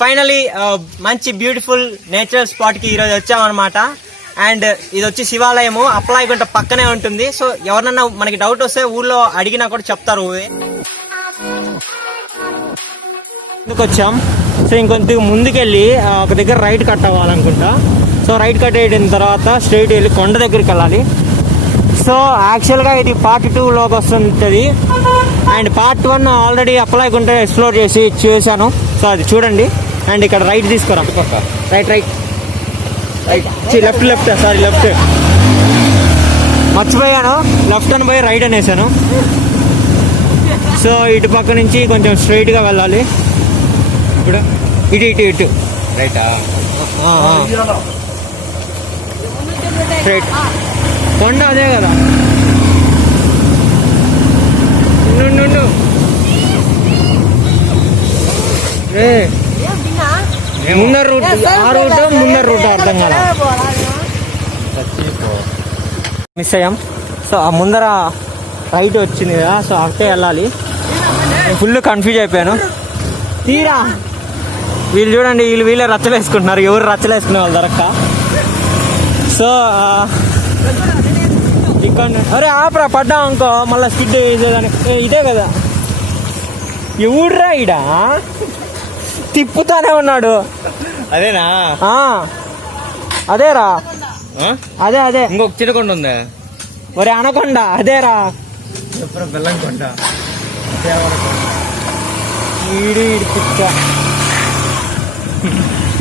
Finally మంచి beautiful natural spot కి ఈరోజు వచ్చామన్నమాట. అండ్ ఇది వచ్చి శివాలయము అప్పలాయగుంట పక్కనే ఉంటుంది. సో ఎవరన్నా మనకి డౌట్ వస్తే ఊర్లో అడిగినా కూడా చెప్తారు. ఎందుకు వచ్చాం? సో ఇంకొంత ముందుకెళ్ళి ఒక దగ్గర రైట్ కట్ అవ్వాలనుకుంటా. సో రైట్ కట్ అయిన తర్వాత స్ట్రైట్ వెళ్ళి కొండ దగ్గరికి వెళ్ళాలి. సో యాక్చువల్గా ఇది పార్ట్ 2లోకి వస్తుంది. And part 1 already Appalayagunta explore చేశాను. సో అది చూడండి. అండ్ ఇక్కడ రైట్ తీసుకురా. Right right right left sorry left మర్చిపోయాను. లెఫ్ట్ అని పోయి రైట్ అనేసాను. సో ఇటు పక్క నుంచి కొంచెం స్ట్రైట్గా వెళ్ళాలి. ఇప్పుడు ఇటు రైటా స్ట్రైట్. కొండ అదే కదా. ముందర రూట్ ఆ రూట్ ముందర రూట్ అర్థం కదా. మిస్ అయ్యాం. సో ఆ ముందర రైట్ వచ్చింది కదా. సో అట్టే వెళ్ళాలి. ఫుల్ కన్ఫ్యూజ్ అయిపోయాను. తీరా వీళ్ళు చూడండి, వీళ్ళే రచ్చలు వేసుకుంటున్నారు. ఎవరు రచ్చలు వేసుకునే వాళ్ళు దొరక్క. సో ఇక్కడ అరే ఆపరా పడ్డా ఇంకో మళ్ళీ స్కిడ్ వేసేదాన్ని. ఇదే కదా ఎవడ్రా ఈడ తిప్పుతానే ఉన్నాడు. అదేనా? అదేరా అదే ఇంకొక చిరకొండ ఉందా? ఒరే అనకొండ అదేరా. బెల్లంకొండ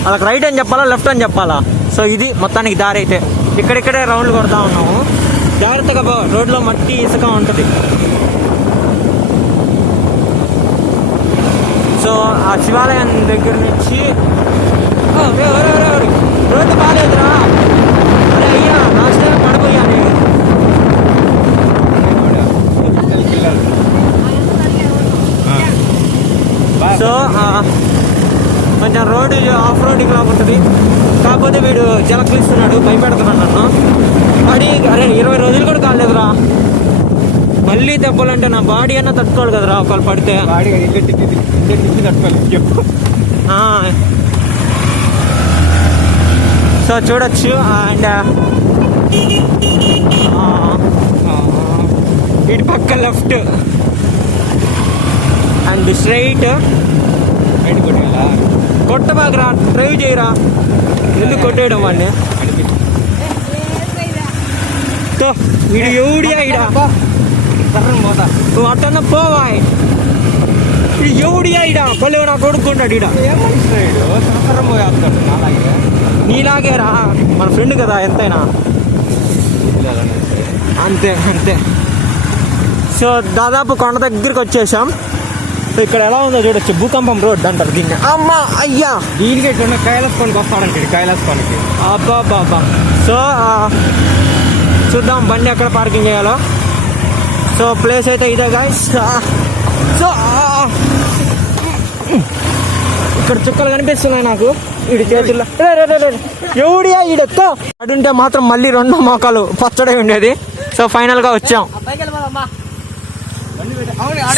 వాళ్ళకి రైట్ అని చెప్పాలా లెఫ్ట్ అని చెప్పాలా? సో ఇది మొత్తానికి దారి. అయితే ఇక్కడిక్కడే రౌండ్లు కొడతా ఉన్నాము. జాగ్రత్తగా రోడ్లో మట్టి ఇసుక ఉంటుంది. సో ఆ శివాలయం దగ్గర నుంచి రోడ్డు బాగాలేదురా. అరే అయ్యా లాస్ట్ టైం పడిపోయాను. సో కొంచెం రోడ్డు ఆఫ్ రోడింగ్ లాగా ఉంటుంది. కాకపోతే వీడు జలకిస్తున్నాడు, భయపెడుతున్నాడు నన్ను. బాడీ అరే 20 రోజులు కూడా కాలేదురా. మళ్ళీ దెబ్బలంటే నా బాడీ అన్నా తట్టుకోవాలి కదరా. ఒకళ్ళు పడితే సో చూడొచ్చు. అండ్ ఇటు పక్క లెఫ్ట్ అండ్ స్ట్రైట్. కొట్టబాగరా, డ్రైవ్ చేయరా. ఎందుకు కొట్టేయడం వాడిని? వీడు ఎవడియా ఇడా నువ్వు అట్టన్నా పోవాయ్. ఇది ఎవడియా ఇడా పల్లె నా కొడుకుంటాడు. ఇడా నీలాగేరా, మన ఫ్రెండ్ కదా ఎంతైనా. అంతే అంతే. సో దాదాపు కొండ దగ్గరికి వచ్చేసాం. సో ఇక్కడ ఎలా ఉందో చూడొచ్చు. భూకంపం రోడ్ అంటారు దీన్ని. అమ్మా అయ్యా దీనికి కైలాసకోనకి వస్తాడంటే కైలాసకోనకి. అబ్బా బాబా. సో చూద్దాం బండి ఎక్కడ పార్కింగ్ చేయాలో. సో ప్లేస్ అయితే ఇదే గాయ్స్. సో ఇక్కడ చుక్కలు కనిపిస్తున్నాయి నాకు వీడి చేతుల్లో. ఎవడియా ఈడెత్తో అడుంటే మాత్రం మళ్ళీ 2 మోకాలు పచ్చడి ఉండేది. సో ఫైనల్ గా వచ్చాం.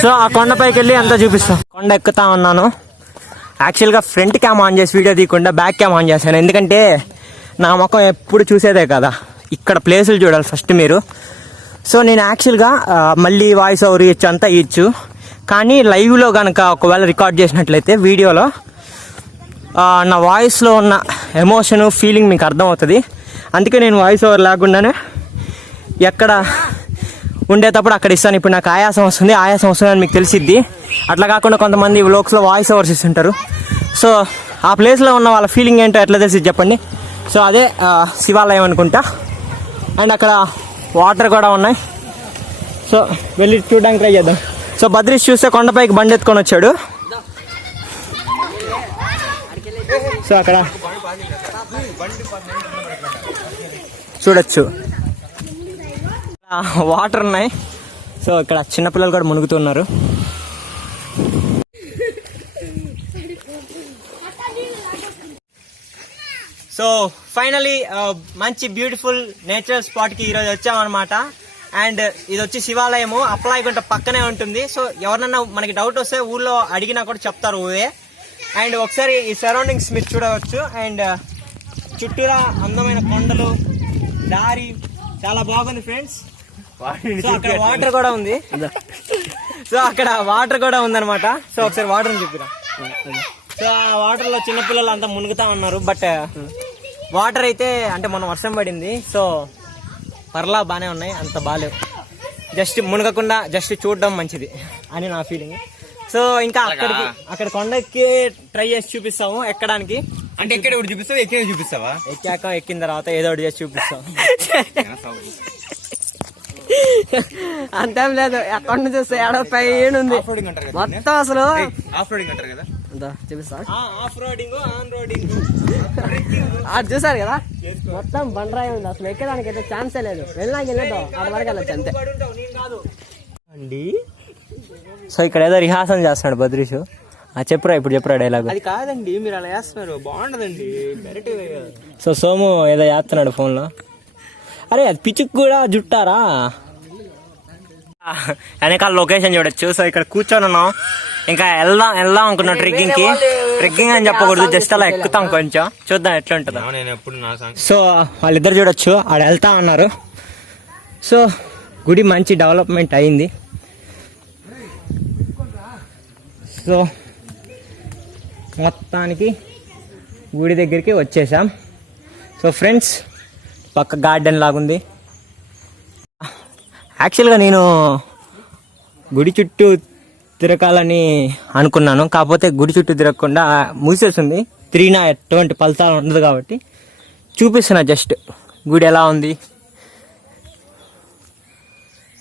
సో ఆ కొండపైకి వెళ్ళి అంతా చూపిస్తాం. కొండ ఎక్కుతా ఉన్నాను. యాక్చువల్గా ఫ్రంట్ క్యామ్ ఆన్ చేసి వీడియో తీయకుండా బ్యాక్ క్యామ్ ఆన్ చేశాను. ఎందుకంటే నా ముఖం ఎప్పుడు చూసేదే కదా. ఇక్కడ ప్లేసులు చూడాలి ఫస్ట్ మీరు. సో నేను యాక్చువల్గా మళ్ళీ వాయిస్ ఓవర్ ఇచ్చు అంతా ఇచ్చు. కానీ లైవ్లో కనుక ఒకవేళ రికార్డ్ చేసినట్లయితే వీడియోలో నా వాయిస్లో ఉన్న ఎమోషను ఫీలింగ్ మీకు అర్థమవుతుంది. అందుకే నేను వాయిస్ ఓవర్ లేకుండానే ఎక్కడ ఉండేటప్పుడు అక్కడ ఇస్తాను. ఇప్పుడు నాకు ఆయాసం వస్తుందని మీకు తెలిసిద్ది. అట్లా కాకుండా కొంతమంది వ్లాగ్స్లో వాయిస్ ఓవర్స్ ఇస్తుంటారు. సో ఆ ప్లేస్లో ఉన్న వాళ్ళ ఫీలింగ్ ఏంటో ఎట్లా తెలిసిద్ది చెప్పండి. సో అదే శివాలయం అనుకుంటా. అండ్ అక్కడ వాటర్ కూడా ఉన్నాయి. సో వెళ్ళి చూడడానికి ట్రై చేద్దాం. సో బద్రీష్ చూస్తే కొండపైకి బండి ఎత్తుకొని వచ్చాడు. సో అక్కడ చూడొచ్చు వాటర్ ఉన్నాయి. సో ఇక్కడ చిన్నపిల్లలు కూడా మునుగుతున్నారు. సో ఫైనలీ మంచి బ్యూటిఫుల్ నేచురల్ స్పాట్కి ఈరోజు వచ్చామన్నమాట. అండ్ ఇది వచ్చి శివాలయము అప్పలాయగుంట పక్కనే ఉంటుంది. సో ఎవరన్నా మనకి డౌట్ వస్తే ఊళ్ళో అడిగినా కూడా చెప్తారు. అండ్ ఒకసారి ఈ సరౌండింగ్స్ మీరు చూడవచ్చు. అండ్ చుట్టూరా అందమైన కొండలు, దారి చాలా బాగుంది ఫ్రెండ్స్. సో అక్కడ వాటర్ కూడా ఉంది. సో అక్కడ వాటర్ కూడా ఉందన్నమాట. సో ఒకసారి వాటర్ చూపిరా. సో ఆ వాటర్ లో చిన్నపిల్లలు అంతా మునుగుతా ఉన్నారు. బట్ వాటర్ అయితే అంటే మొన్న వర్షం పడింది, సో పర్లా బాగానే ఉన్నాయి, అంత బాగాలేవు. జస్ట్ మునగకుండా జస్ట్ చూడడం మంచిది అని నా ఫీలింగ్. సో ఇంకా అక్కడ కొండకి ట్రై చేసి చూపిస్తాము ఎక్కడానికి. అంటే ఎక్కడ ఒకటి చూపిస్తావా, ఎక్కడ చూపిస్తావా? ఎక్కిన తర్వాత ఏదో ఒకటి చేసి చూపిస్తాం. అంతేం లేదు, ఎక్కడ నుంచి చూస్తే ఏడో పైన ఉంది మొత్తం. అసలు ఆఫ్ రోడింగ్ అంటారు కదా, చూపిస్తా. ఆఫ్ రోడింగ్, ఆన్ రోడింగ్ అది చూసారు కదా, మొత్తం బండరాయి ఉంది. అసలు ఎక్కడానికి అయితే ఛాన్సే లేదు. వెళ్ళడానికి వెళ్ళదు, అక్కడ వరకు వెళ్ళచ్చు అంతే అండి. సో ఇక్కడ ఏదో రిహార్సల్ చేస్తున్నాడు బద్రీష్. చెప్పురా, ఇప్పుడు చెప్పురా డైలాగ్. అది కాదండి, మీరు అలా చేస్తున్నారు, బాగుంటదండి. సో సోము ఏదో చేస్తున్నాడు ఫోన్ లో. అరే అది పిచ్చుకు కూడా జుట్టారా. వెనకాల లొకేషన్ చూడొచ్చు. సో ఇక్కడ కూర్చొని ఉన్నాం, ఇంకా వెళ్దాం అనుకున్నాం ట్రెక్కింగ్ కి. ట్రెక్కింగ్ అని చెప్పకూడదు, జస్ట్ అలా ఎక్కుతాం, కొంచెం చూద్దాం ఎట్లా ఉంటుందో. సో వాళ్ళిద్దరు చూడొచ్చు, ఆడ వెళ్తా ఉన్నారు. సో గుడి మంచి డెవలప్మెంట్ అయింది. సో మొత్తానికి గుడి దగ్గరికి వచ్చేసాం. సో ఫ్రెండ్స్, పక్క గార్డెన్ లాగుంది. యాక్చువల్గా నేను గుడి చుట్టూ తిరగాలని అనుకున్నాను, కాకపోతే గుడి చుట్టూ తిరగకుండా మూసేసింది. తిరిగినా ఎటువంటి ఫలితాలు ఉండదు కాబట్టి చూపిస్తున్నా జస్ట్ గుడి ఎలా ఉంది.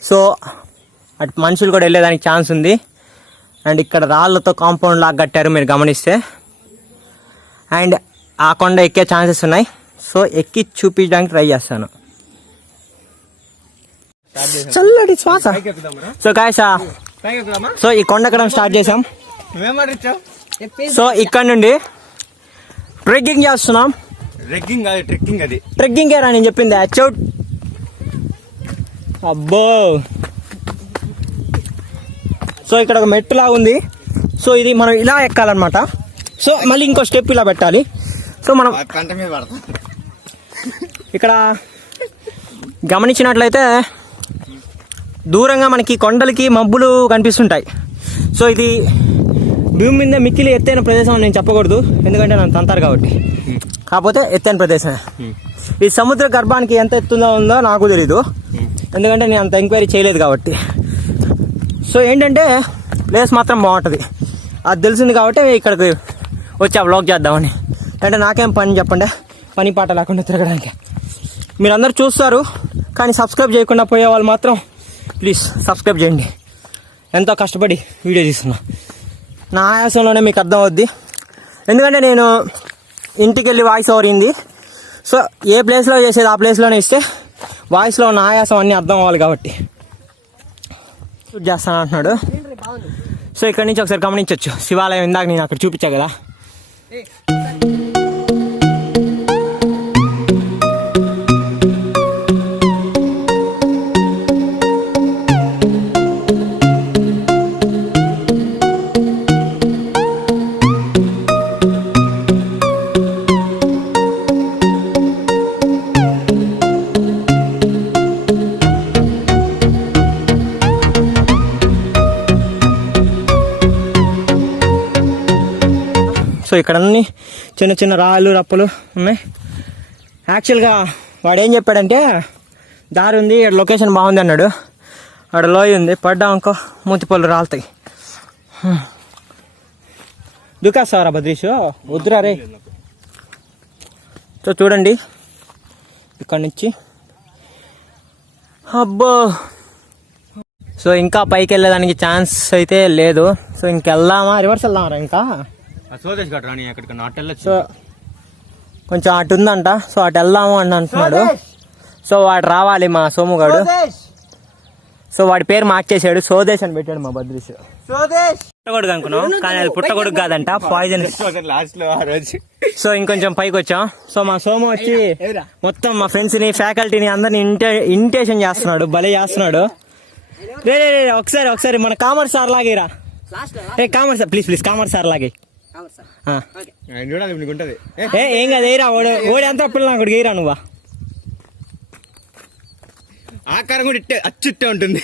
సో అటు మనుషులు కూడా వెళ్ళేదానికి ఛాన్స్ ఉంది. అండ్ ఇక్కడ రాళ్ళతో కాంపౌండ్ లాగా కట్టారు మీరు గమనిస్తే. అండ్ ఆ కొండ ఎక్కే ఛాన్సెస్ ఉన్నాయి. సో ఎక్కి చూపించడానికి ట్రై చేస్తాను. చల్లటి శ్వాస. సో గాయ్స్, సో ఈ కొండ ఎక్కడం స్టార్ట్ చేసాం. సో ఇక్కడ నుండి ట్రెక్కింగ్ చేస్తున్నాం. ట్రెక్కింగ్ ఏరా నేను చెప్పింది. చౌట్ అబ్బో. సో ఇక్కడ ఒక మెట్టు లాగా ఉంది. సో ఇది మనం ఇలా ఎక్కాలన్నమాట. సో మళ్ళీ ఇంకో స్టెప్ ఇలా పెట్టాలి. సో మనం ఇక్కడ గమనించినట్లయితే దూరంగా మనకి కొండలకి మబ్బులు కనిపిస్తుంటాయి. సో ఇది భూమి మీద మిక్కిలి ఎత్తైన ప్రదేశం అని నేను చెప్పకూడదు, ఎందుకంటే నన్ను తంతారు కాబట్టి. కాకపోతే ఎత్తైన ప్రదేశమే. ఈ సముద్ర గర్భానికి ఎంత ఎత్తులో ఉందో నాకు తెలీదు, ఎందుకంటే నేను అంత ఎంక్వైరీ చేయలేదు కాబట్టి. సో ఏంటంటే ప్లేస్ మాత్రం బాగుంటుంది, అది తెలిసింది కాబట్టి ఇక్కడికి వచ్చి ఆ వ్లాగ్ చేద్దామని. అంటే నాకేం పని చెప్పండి, పని పాట లేకుండా తిరగడానికి. మీరందరూ చూస్తారు కానీ సబ్స్క్రైబ్ చేయకుండా పోయే వాళ్ళు మాత్రం ప్లీజ్ సబ్స్క్రైబ్ చేయండి. ఎంతో కష్టపడి వీడియో తీస్తున్నా, నా ఆయాసంలోనే మీకు అర్థం అవుద్ది. ఎందుకంటే నేను ఇంటికి వెళ్ళి వాయిస్ ఓవర్ అయింది. సో ఏ ప్లేస్లో చేసేది ఆ ప్లేస్లోనే ఇస్తే వాయిస్లో ఉన్న ఆయాసం అన్నీ అర్థం అవ్వాలి కాబట్టి షూట్ చేస్తాను అంటున్నాడు. సో ఇక్కడ నుంచి ఒకసారి గమనించవచ్చు శివాలయం. ఇందాక నేను అక్కడ చూపించా కదా. సో ఇక్కడ అన్ని చిన్న చిన్న రాళ్ళు రప్పలు ఉన్నాయి. యాక్చువల్గా వాడు ఏం చెప్పాడంటే దారి ఉంది, ఇక్కడ లొకేషన్ బాగుంది అన్నాడు. అక్కడ లోయ ఉంది, పడ్డా ఇంకో మూతిపళ్ళు రాలుతాయి. దుకాస్తావరా బద్రీష్, వద్దురా రే. సో చూడండి ఇక్కడ నుంచి అబ్బో. సో ఇంకా పైకి వెళ్ళేదానికి ఛాన్స్ అయితే లేదు. సో ఇంకెళ్దామా, రివర్స్ వెళ్దామరా ఇంకా. సో కొంచెం అటు ఉందంట, సో అటు వెళ్దాము అని అంటున్నాడు. సో వాడు రావాలి మా సోముగాడు. సో వాడి పేరు మార్చేసాడు, సోదేశ్ అని పెట్టాడు మా బద్రీష్. పుట్టగొడుగు అనుకున్నాం కానీ అది పుట్టగొడుగు కాదంట, పాయిజన్. సో ఇంకొంచెం పైకి వచ్చాం. సో మా సోము వచ్చి మొత్తం మా ఫ్రెండ్స్ ని, ఫ్యాకల్టీని అందరిని ఇన్విటేషన్ చేస్తున్నాడు, భలే చేస్తున్నాడు. రే ఒకసారి మన కామర్స్ సార్ లాగేరా. కామర్స్ ప్లీజ్ కామర్స్ సార్ లాగే. చూడాలి మీకు ఉంటుంది. ఏం కాదు వేయరా, ఓడి అంతా పిల్లలు నాకు వేయరా నువ్వా. ఆకారం కూడా ఇట్టే అచ్చుట్టే ఉంటుంది.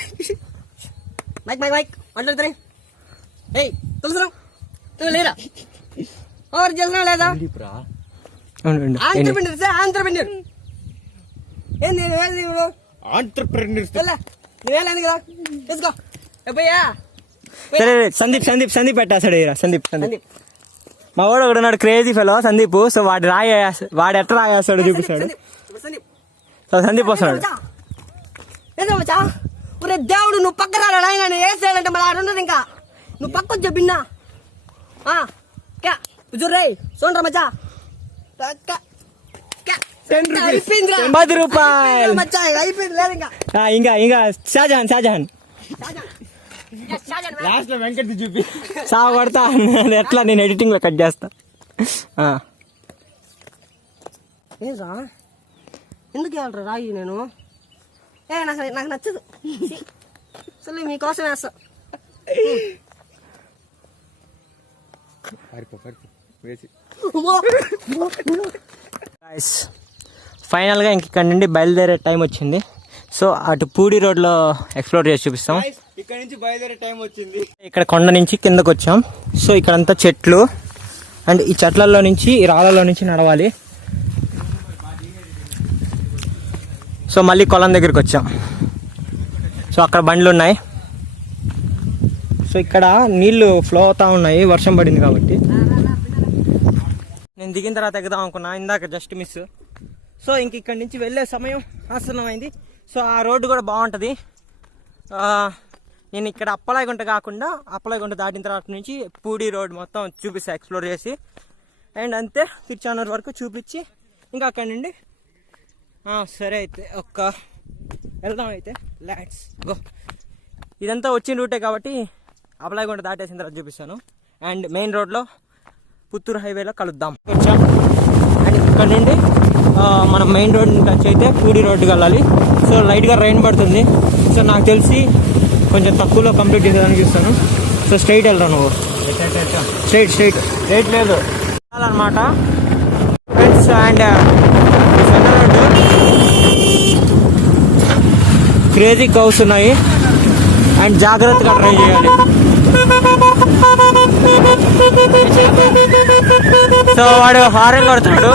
లేరా లేదా సరే సందీప్ పెట్టేస్తాడు వేయరా. సందీప్ మా వాడు ఒకడు ఉన్నాడు క్రేజీ ఫెలో సందీప్. సో వాడు ఎట్లా రాగేస్తాడు చూపిస్తాడు. సో సందీప్ వస్తున్నాడు. దేవుడు నువ్వు పక్క రాడా వేసాడంటే మళ్ళీ ఆడు ఉండదు. ఇంకా నువ్వు పక్క వచ్చా బిన్నా జుర్రై చూడరా మచ్చా 10 రూపాయలు అయిపోయింది లేదు ఇంకా. ఇంకా షాజహాన్ లాస్ట్ లో వెంకట్ చూపి సాగు కొడతా. ఎట్లా నేను ఎడిటింగ్ లో కట్ చేస్తా. ఏంరా ఎందుకు వెళ్ళరా రాయి నేను నాకు నచ్చదు అసలు మీకోసం వేస్తా. ఫైనల్గా ఇంక ఇక్కడ నుండి బయలుదేరే టైం వచ్చింది. సో అటు పూడి రోడ్లో ఎక్స్ప్లోర్ చేసి చూపిస్తాం. ఇక్కడ నుంచి బయలుదేరే టైం వచ్చింది. ఇక్కడ కొండ నుంచి కిందకు వచ్చాం. సో ఇక్కడంతా చెట్లు అండ్ ఈ చెట్లలో నుంచి ఈ రాళ్ళలో నుంచి నడవాలి. సో మళ్ళీ కొలం దగ్గరికి వచ్చాం. సో అక్కడ బండ్లు ఉన్నాయి. సో ఇక్కడ నీళ్లు ఫ్లో అవుతా ఉన్నాయి, వర్షం పడింది కాబట్టి. నేను దిగిన తర్వాత ఎగదాం అనుకున్నా, ఇందాక జస్ట్ మిస్. సో ఇంక ఇక్కడి నుంచి వెళ్ళే సమయం ఆసన్నమైంది. సో ఆ రోడ్డు కూడా బాగుంటుంది. నేను ఇక్కడ అప్పలాయగుంట కాకుండా అప్పలాయగుంట దాటిన తర్వాత నుంచి పూడి రోడ్ మొత్తం చూపిస్తా ఎక్స్ప్లోర్ చేసి. అండ్ అంతే తిరుచానూరు వరకు చూపించి ఇంకా అక్కడి నుండి సరే అయితే వెళ్దాం అయితే. Let's go. ఇదంతా వచ్చిన రూటే కాబట్టి అప్పలాయగుంట దాటేసిన తర్వాత చూపిస్తాను. అండ్ మెయిన్ రోడ్లో పుత్తూరు హైవేలో కలుద్దాం. వచ్చాం అండ్ ఇక్కడ నుండి మనం మెయిన్ రోడ్ టచ్ అయితే పూడి రోడ్డుకి వెళ్ళాలి. సో లైట్గా రైన్ పడుతుంది. సో నాకు తెలిసి కొంచెం తక్కువలో కంప్లీట్ చేసేదానికి చూస్తాను. సో స్ట్రైట్ వెళ్తాను. నువ్వు స్ట్రైట్ లేదు అనమాట friends. And road crazy cows ఉన్నాయి అండ్ జాగ్రత్తగా డ్రైవ్ చేయాలి. సో వాడు హారన్ కొడతాడు.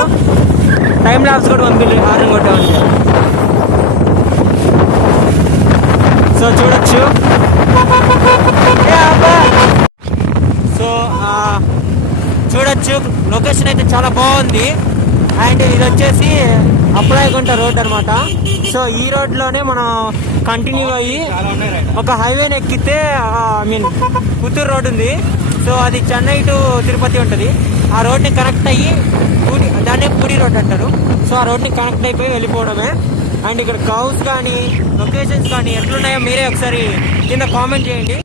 టైం ల్యాబ్స్ కూడా పంపించారు హారన్ కొట్టామని. సో చూడొచ్చు. సో చూడొచ్చు లొకేషన్ అయితే చాలా బాగుంది. అండ్ ఇది వచ్చేసి అప్పలాయగుంట రోడ్ అనమాట. సో ఈ రోడ్లోనే మనం కంటిన్యూ అయ్యి ఒక హైవేని ఎక్కితే పుత్తూరు రోడ్ ఉంది. సో అది చెన్నై టు తిరుపతి ఉంటుంది. ఆ రోడ్ని కనెక్ట్ అయ్యి దాన్నే పూడి రోడ్ అంటారు. సో ఆ రోడ్ని కనెక్ట్ అయిపోయి వెళ్ళిపోవడమే. అండ్ ఇక్కడ కౌస్ కానీ లొకేషన్స్ కానీ ఎట్లున్నాయో మీరే ఒకసారి కింద కామెంట్ చేయండి.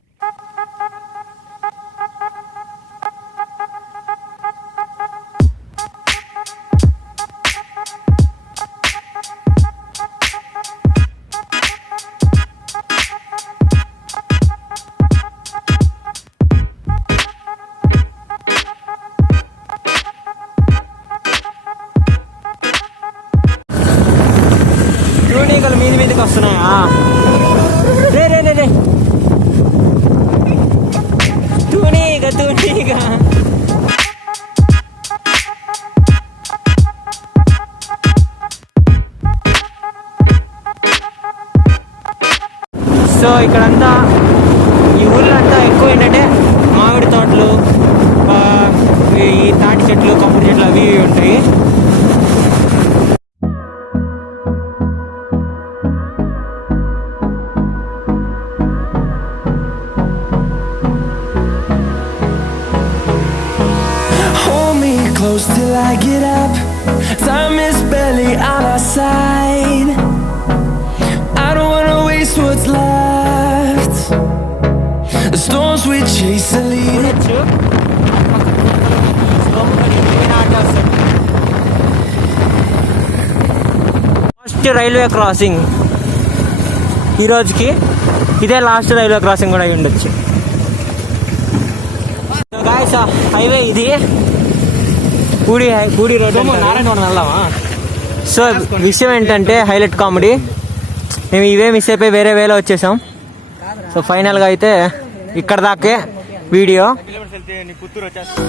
మీదికి వస్తున్నాయా? తూనీగా సో ఇక్కడంతా ఈ ఊళ్ళో అంతా ఎక్కువ ఏంటంటే మామిడి తోటలు, ఈ తాటి చెట్లు, కొబ్బరి చెట్లు అవి ఉంటాయి. Close till I get up. Time is barely on our side. I don't wanna waste what's left. The storms we chase are leading. First railway crossing ఈ రోజుకి ఇదే లాస్ట్ రైల్వే క్రాసింగ్ కూడా అయి ఉండొచ్చు. సో గాయ్స్ గైస్ హైవే ఇది Pudi road Narayanavaram వెళ్దామా? So విషయం ఏంటంటే హైలైట్ కామెడీ, మేము ఇవే మిస్ అయిపోయి వేరే వేలో వచ్చేసాం. సో ఫైనల్గా అయితే ఇక్కడ దాకే వీడియో. కిలోమీటర్స్ వెళ్తే నీ పుత్తూరు వచ్చేస్తా.